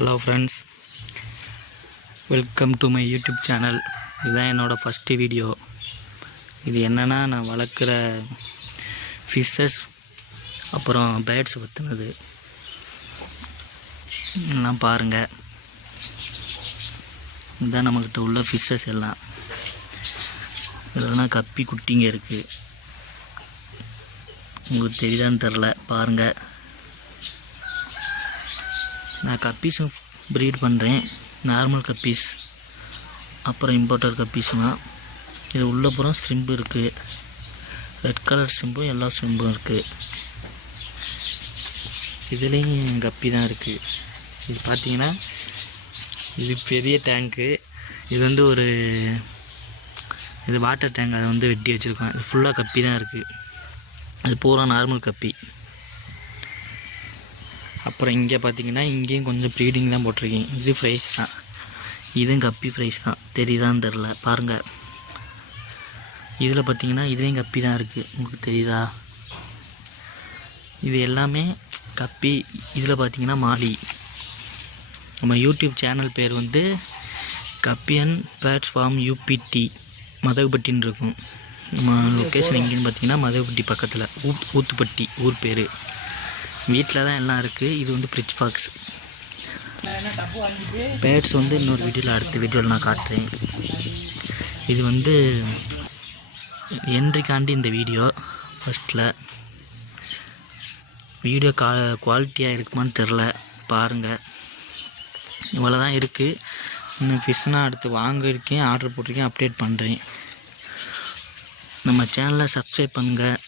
Hello friends, welcome to my YouTube channel. இதுதான் என்னோடய first video. இது என்னென்னா, நான் வளர்க்குற ஃபிஷ்ஷஸ் அப்புறம் பேர்ட்ஸ் பற்றினது எல்லாம் பாருங்கள். இதுதான் நம்மக்கிட்ட உள்ள ஃபிஷ்ஷஸ் எல்லாம். இதெல்லாம் கப்பி குட்டிங்க இருக்குது. உங்களுக்கு தெரியுதான்னு தெரில, பாருங்கள். நான் கப்பீஸும் ப்ரீட் பண்ணுறேன். நார்மல் கப்பீஸ் அப்புறம் இம்போர்ட்டர் கப்பீஸுங்க. இது உள்ளப்புறம் ஸ்ட்ரிம்பு இருக்குது. ரெட் கலர் ஸ்ட்ரிம்பும் எல்லா ஸ்ட்ரிம்பும் இருக்குது. இதுலேயும் கப்பி தான் இருக்குது. இது பார்த்திங்கன்னா, இது பெரிய டேங்க்கு. இது வந்து இது வாட்டர் டேங்க். அதை வந்து வெட்டி வச்சுருக்கோம். இது ஃபுல்லாக கப்பி தான் இருக்குது. அது பூரா நார்மல் கப்பி. அப்புறம் இங்கே பார்த்தீங்கன்னா, இங்கேயும் கொஞ்சம் ப்ரீடிங் தான் போட்டிருக்கேன். இது ப்ரைஸ் தான். இதுவும் கப்பி ப்ரைஸ் தான். தெரியுதான்னு தெரில, பாருங்கள். இதில் பார்த்தீங்கன்னா, இதுலேயும் கப்பி தான் இருக்குது. உங்களுக்கு தெரியுதா? இது எல்லாமே கப்பி. இதில் பார்த்தீங்கன்னா மாலி. நம்ம யூடியூப் சேனல் பேர் வந்து கப்பியன் பேர்ட்ஸ் ஃபார்ம் யூபிடி மதகுப்பட்டின்னு இருக்கும். நம்ம லொக்கேஷன் எங்கேன்னு பார்த்தீங்கன்னா, மதகுப்பட்டி பக்கத்தில் ஊத்துப்பட்டி ஊர் பேர். வீட்டில் தான் எல்லாம் இருக்குது. இது வந்து ஃப்ரிட்ஜ் பாக்ஸ். பேர்ட்ஸ் வந்து இன்னொரு வீடியோவில், அடுத்த வீடியோவில் நான் காட்டுறேன். இது வந்து என்ட்ரிக்காண்டி இந்த வீடியோ. ஃபஸ்ட்டில் வீடியோ குவாலிட்டியாக இருக்குமான்னு தெரில, பாருங்கள். இவ்வளோ தான் இருக்குது. இன்னும் ஃபிஷ்னால் அடுத்து வாங்கியிருக்கேன், ஆர்டர் போட்டிருக்கேன், அப்டேட் பண்ணுறேன். நம்ம சேனலை சப்ஸ்கிரைப் பண்ணுங்கள்.